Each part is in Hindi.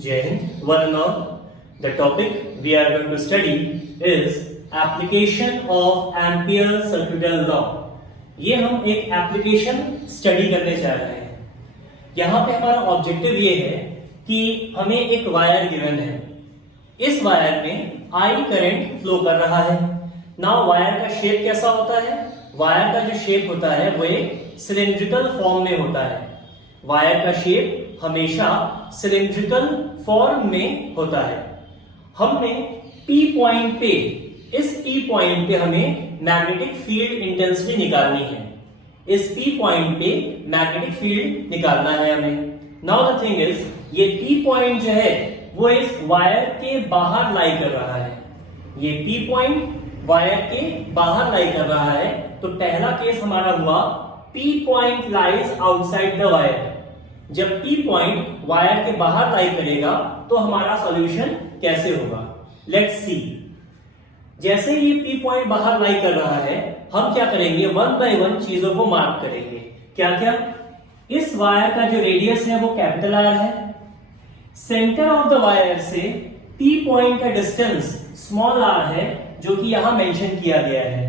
Jai Hind, one and all. The topic we are going to study is application of Ampere circuital law. ये हम एक एप्लीकेशन स्टडी करने जा रहे हैं। यहाँ पे हमारा ऑब्जेक्टिव ये है कि हमें एक वायर गिवन है, इस वायर में आई करंट फ्लो कर रहा है। नाउ वायर का शेप कैसा होता है? वायर का जो शेप होता है वो एक सिलिंड्रिकल फॉर्म में होता है। वायर का शेप हमेशा सिलिंड्रिकल फॉर्म में होता है। हमने P पॉइंट पे, इस P पॉइंट पे हमें मैग्नेटिक फील्ड इंटेंसिटी निकालनी है। इस P पॉइंट पे मैग्नेटिक फील्ड निकालना है हमें। नाउ द थिंग इज, ये P पॉइंट जो है वो इस वायर के बाहर लाई कर रहा है। ये P पॉइंट वायर के बाहर लाई कर रहा है। तो पहला केस हमारा हुआ P point lies outside the wire. जब P पॉइंट वायर के बाहर लाई करेगा तो हमारा सॉल्यूशन कैसे होगा? Let's see. जैसे ये P पॉइंट बाहर लाई कर रहा है, हम क्या करेंगे, वन बाय वन चीजों को मार्क करेंगे। क्या क्या? इस वायर का जो रेडियस है वो कैपिटल R है। सेंटर ऑफ द वायर से P पॉइंट का डिस्टेंस स्मॉल r है, जो कि यहां मेंशन किया गया है।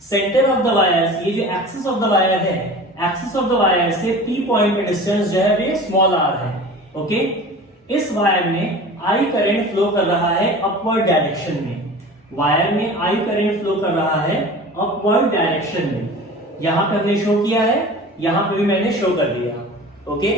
सेंटर ऑफ द वायर, ये जो एक्सिस ऑफ द वायर है, एक्सिस ऑफ द वायर से P पॉइंट का डिस्टेंस जो है वो स्मॉल r है। ओके, इस वायर में I करंट फ्लो कर रहा है अपवर्ड डायरेक्शन में। वायर में I करंट फ्लो कर रहा है अपवर्ड डायरेक्शन में। यहां पे हमने शो किया है, यहां पे भी मैंने शो कर दिया। ओके,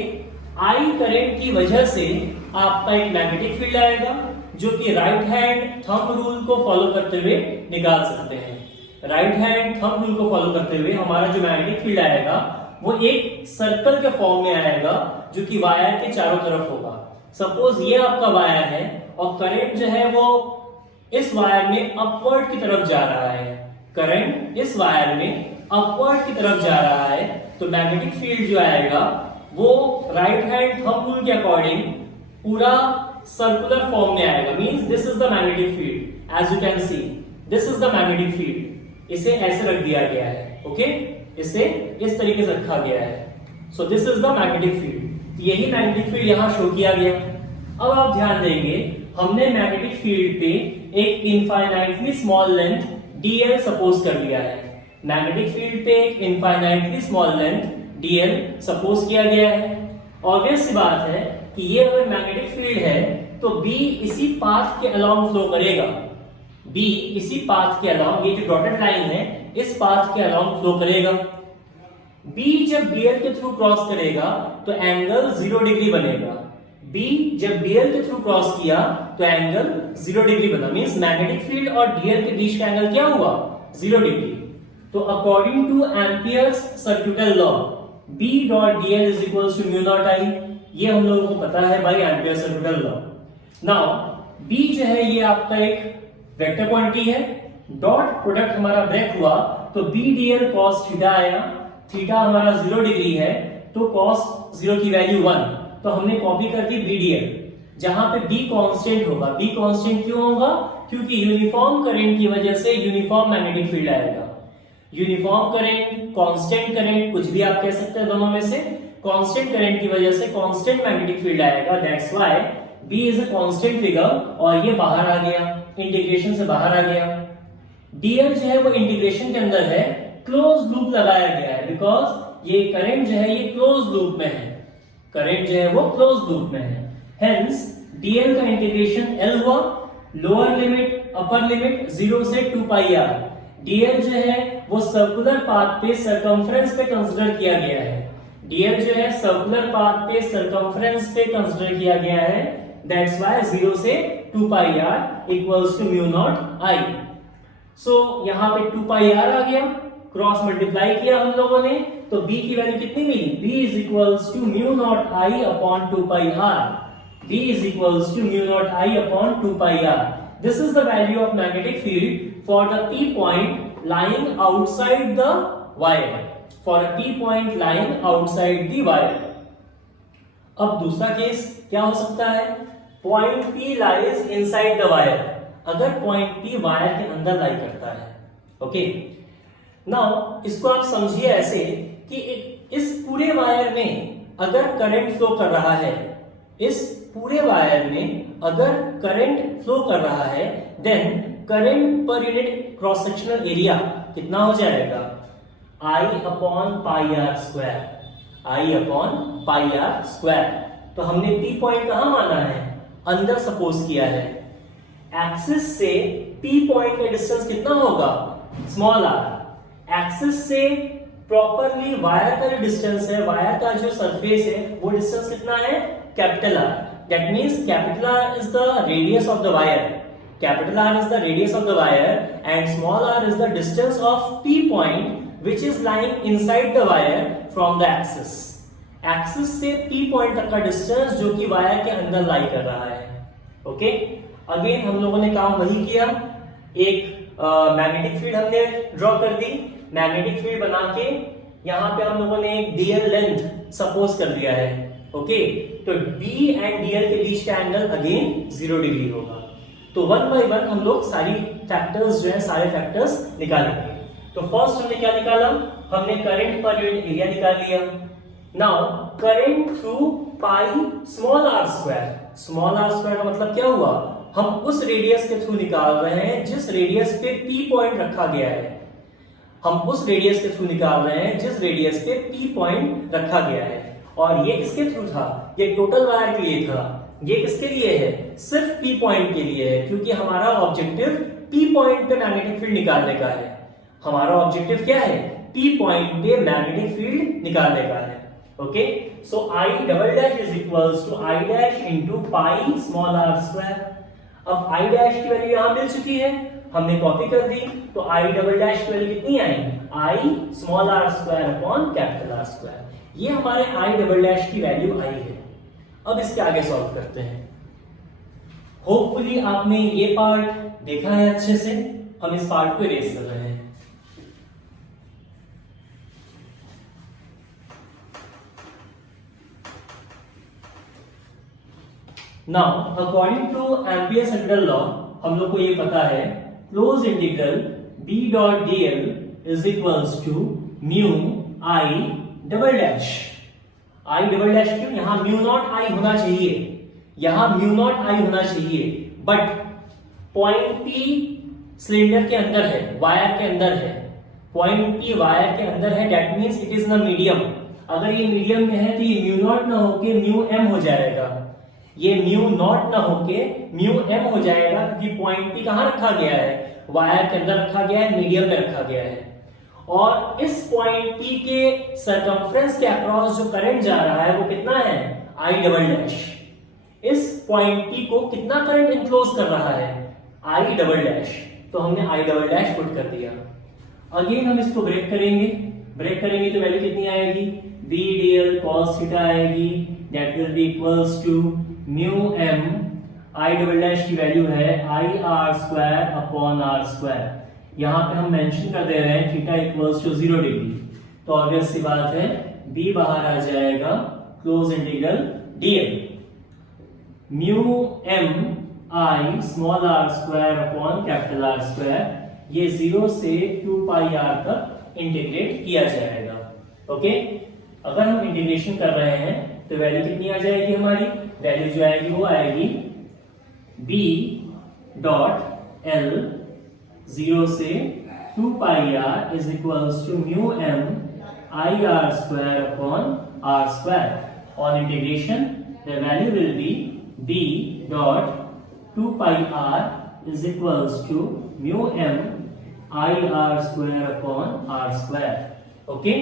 I करंट की वजह से आपका एक मैग्नेटिक फील्ड आएगा, जो कि राइट हैंड थंब रूल को फॉलो करते हुए निकाल सकते हैं। राइट हैंड थंब रूल को फॉलो करते हुए हमारा जो मैग्नेटिक फील्ड आएगा वो एक सर्कल के फॉर्म में आएगा, जो कि वायर के चारों तरफ होगा। सपोज ये आपका वायर है और करंट जो है वो इस वायर में अपवर्ड की तरफ जा रहा है। करंट इस वायर में अपवर्ड की तरफ जा रहा है, तो मैग्नेटिक फील्ड जो आएगा वो राइट हैंड थंब रूल के अकॉर्डिंग पूरा सर्कुलर फॉर्म में आएगा। Means this is the magnetic field. As you can see, this is the magnetic field. इसे ऐसे रख दिया गया है। ओके, इसे इस तरीके से रखा गया है। So this is the magnetic field. यही मैग्नेटिक फील्ड यहां शो किया गया। अब आप ध्यान देंगे, हमने मैग्नेटिक फील्ड पे एक infinitely small length dl suppose कर लिया है। मैग्नेटिक फील्ड पे एक infinitely small length dl suppose किया गया है। ऑब्वियस सी बात है कि ये अगर मैग्नेटिक फील्ड है तो B इसी पाथ के अलोंग फ्लो करेगा। B इसी पाथ के अलोंग, ये जो डॉटेड लाइन है इस पाथ के अलोंग फ्लो करेगा। B जब BL के थ्रू क्रॉस करेगा तो एंगल 0 डिग्री बनेगा। B जब BL के थ्रू क्रॉस किया तो एंगल 0 डिग्री बना। मींस मैग्नेटिक फील्ड और DL के बीच का एंगल क्या हुआ? 0 डिग्री। तो according to Ampere's circuital law, B dot DL is equals to mu naught I। ये हम लोगों को पता है by Ampere circuital law. Now B जो है ये आपका एक वेक्टर क्वांटिटी है। डॉट प्रोडक्ट हमारा ब्रेक हुआ तो B dl cos थीटा आया। थीटा हमारा 0 डिग्री है तो cos 0 की वैल्यू 1। तो हमने कॉपी कर दी B dl, जहां पे B कांस्टेंट होगा। B कांस्टेंट क्यों होगा? क्योंकि यूनिफॉर्म करंट की वजह से यूनिफॉर्म मैग्नेटिक फील्ड आएगा। यूनिफॉर्म करंट, कांस्टेंट करंट, कुछ भी आप कह सकते हैं दोनों में से। कांस्टेंट करंट की वजह से कांस्टेंट मैग्नेटिक फील्ड आएगा। That's why B is a constant figure और ये बाहर आ गया, इंटीग्रेशन से बाहर आ गया। dl जो है वो इंटीग्रेशन के अंदर है, क्लोज लूप लगाया गया है, बिकॉज ये करंट जो है ये क्लोज लूप में है। करंट जो है वो क्लोज लूप में है। हेंस dl का इंटीग्रेशन L हुआ। लोअर लिमिट, अपर लिमिट 0 से 2 पाई r। dl जो है वो सर्कुलर पाथ पे सरकमफ्रेंस पे कंसीडर किया गया है। dl जो है सर्कुलर पाथ पे सरकमफ्रेंस पे कंसीडर किया गया है। दैट्स व्हाई 0 से 2 pi r equals to mu naught I। So यहां पे 2 पाई r आ गया, क्रॉस मल्टीप्लाई किया हम लोगों ने, तो B की वैल्यू कितनी मिली? B is equals to mu naught I upon 2 pi r। B is equals to mu naught I upon 2 pi r। This is the value of magnetic field for the P point lying outside the wire. For a P point lying outside the wire. अब दूसरा केस क्या हो सकता है? Point P lies inside the wire. अगर पॉइंट P वायर के अंदर लाई करता है। ओके, नाउ इसको आप समझिए ऐसे कि इस पूरे वायर में अगर करंट फ्लो कर रहा है, इस पूरे वायर में अगर करंट फ्लो कर रहा है then current per unit cross sectional area कितना हो जाएगा, I upon pi R square, I upon pi R square. तो हमने P पॉइंट कहां माना है, अंदर सपोज किया है। एक्सिस से P पॉइंट का डिस्टेंस कितना होगा, स्मॉल r। एक्सिस से प्रॉपरली वायर का जो डिस्टेंस है, वायर का जो सरफेस है, वो डिस्टेंस कितना है, capital R। That means capital R is the radius of the wire, capital R is the radius of the wire and small r is the distance of P point which is lying inside the wire from the axis। Axis से P पॉइंट तक का डिस्टेंस जो कि वायर के अंदर लाई कर रहा है। ओके, अगेन हम लोगों ने काम वही किया, एक मैग्नेटिक फील्ड हमने ड्रॉ कर दी, मैग्नेटिक फील्ड बना के यहाँ पे हम लोगों ने एक डीएल लेंथ सपोज कर दिया है। ओके, तो B एंड डीएल के बीच का एंगल अगेन 0 डिग्री होगा। तो वन बाय वन हम लोग सारी फैक्टर्स जो है, सारे फैक्टर्स निकालेंगे। तो फर्स्ट हमने क्या निकाला, हमने करंट पर यूनिट एरिया निकाल लिया। Now current through pi small r square, small r square का मतलब क्या हुआ, हम उस रेडियस के थ्रू निकाल रहे हैं जिस रेडियस पे P पॉइंट रखा गया है, हम उस रेडियस के थ्रू निकाल रहे हैं जिस रेडियस पे P पॉइंट रखा गया है। और ये किसके थ्रू था, ये टोटल वायर के लिए था। ये किसके लिए है, सिर्फ P पॉइंट के लिए है, क्योंकि हमारा ऑब्जेक्टिव P पॉइंट पे मैग्नेटिक फील्ड निकालने का है। हमारा ऑब्जेक्टिव क्या है, P पॉइंट पे मैग्नेटिक फील्ड निकालने का है। Okay, so I double dash is equals to I dash into pi small r square. अब I डैश की वैल्यू यहां मिल चुकी है, हमने कॉपी कर दी, तो I डबल डैश की वैल्यू कितनी आई, I small r square upon capital R square. ये हमारे I डबल डैश की वैल्यू आई है। अब इसके आगे सॉल्व करते हैं। होपफुली आपने ये पार्ट देखा है अच्छे से, हम इस पार्ट को इरेज कर रहे हैं। Now according to Ampere circuital law हम लोग को ये पता है, close integral B dot dl is equals to mu I double dash. I double dash क्यों, यहां म्यू नॉट I होना चाहिए, यहां म्यू नॉट I होना चाहिए, बट पॉइंट P सिलेंडर के अंदर है, वायर के अंदर है, पॉइंट P वायर के अंदर है, दैट मींस इट इज न मीडियम। अगर ये मीडियम में है तो ये म्यू नॉट ना होके म्यू m हो जाएगा, ये म्यू नॉट ना होके म्यू m हो जाएगा, क्योंकि पॉइंट P कहां रखा गया है, वायर के अंदर रखा गया है, मीडियम में रखा गया है। और इस पॉइंट P के सरकमफ्रेंस के अक्रॉस जो करंट जा रहा है वो कितना है, I डबल डैश। इस पॉइंट P को कितना करंट इनक्लोज कर रहा है, I डबल डैश। तो हमने I डबल डैश पुट कर दिया। अगेन हम इसको ब्रेक करेंगे, ब्रेक करेंगे तो वैल्यू कितनी आएगी, B dl cos थीटा आएगी, that will be equals to mu m, I double dash की वैल्यू है I r square upon r square. यहां पे हम मेंशन कर दे रहे हैं थीटा इक्वल्स टू 0 डिग्री, तो ऑब्वियस सी बात है B बाहर आ जाएगा, close integral dl mu m I small r square upon capital R square, ये 0 से 2 पाई r तक इंटीग्रेट किया जाएगा। ओके, अगर हम इंटीग्रेशन कर रहे हैं तो वैल्यू कितनी आ जाएगी, हमारी वैल्यू जो आएगी वो आएगी B डॉट L 0 से 2 pi r is equals to mu m I r square upon r square. On integration the value will be B dot 2 pi r is equals to mu m I r square upon r square. Okay,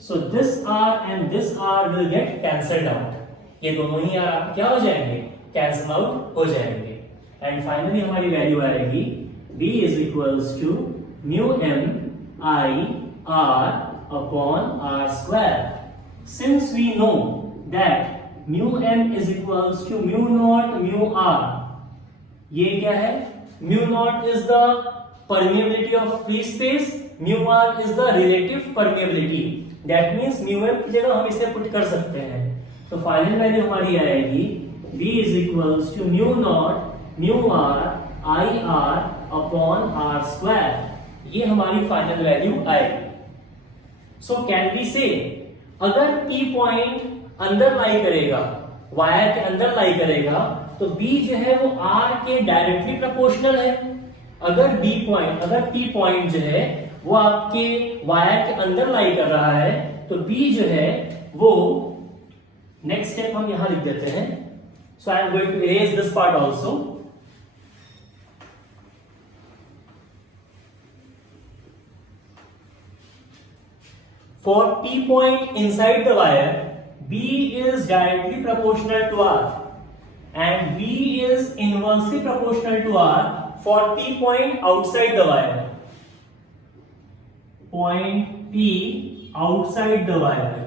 so this r and this r will get cancelled out, ये दोनों ही r आप क्या हो जाएंगे, कैंसल आउट हो जाएंगे। एंड फाइनली हमारी वैल्यू आएगी B is equals to mu m I r upon r square. Since we know that mu m is equals to mu naught mu r, ये क्या है, mu naught is the permeability of free space, mu r is the relative permeability. That means mu m की जगह हम इसे पुट कर सकते हैं, तो फाइनल वैल्यू हमारी आएगी B is equals to mu naught mu r I r upon r square. ये हमारी फाइनल वैल्यू आएगी। सो कैन वी से, अगर P पॉइंट अंदर लाई करेगा वायर के अंदर लाई करेगा तो B जो है वो R के डायरेक्टली प्रोपोर्शनल है। अगर P पॉइंट जो है वो आपके वायर के अंदर लाई कर रहा है तो B जो है वो, नेक्स्ट स्टेप हम यहां लिख देते हैं। So I am going to erase this part also. For P point inside the wire, B is directly proportional to R and B is inversely proportional to R for P point outside the wire. Point P outside the wire.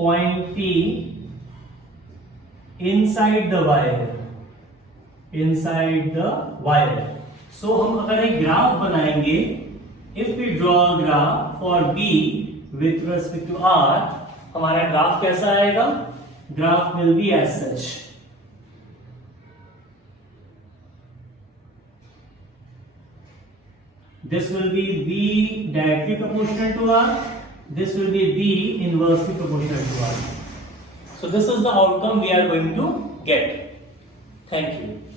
Point P inside the wire. So हम अगर एक ग्राफ बनाएंगे, if we draw a graph for B with respect to R, हमारा ग्राफ कैसा आएगा? Graph will be as such. This will be B directly proportional to R. This will be B inversely proportional to R. So this is the outcome we are going to get. Thank you.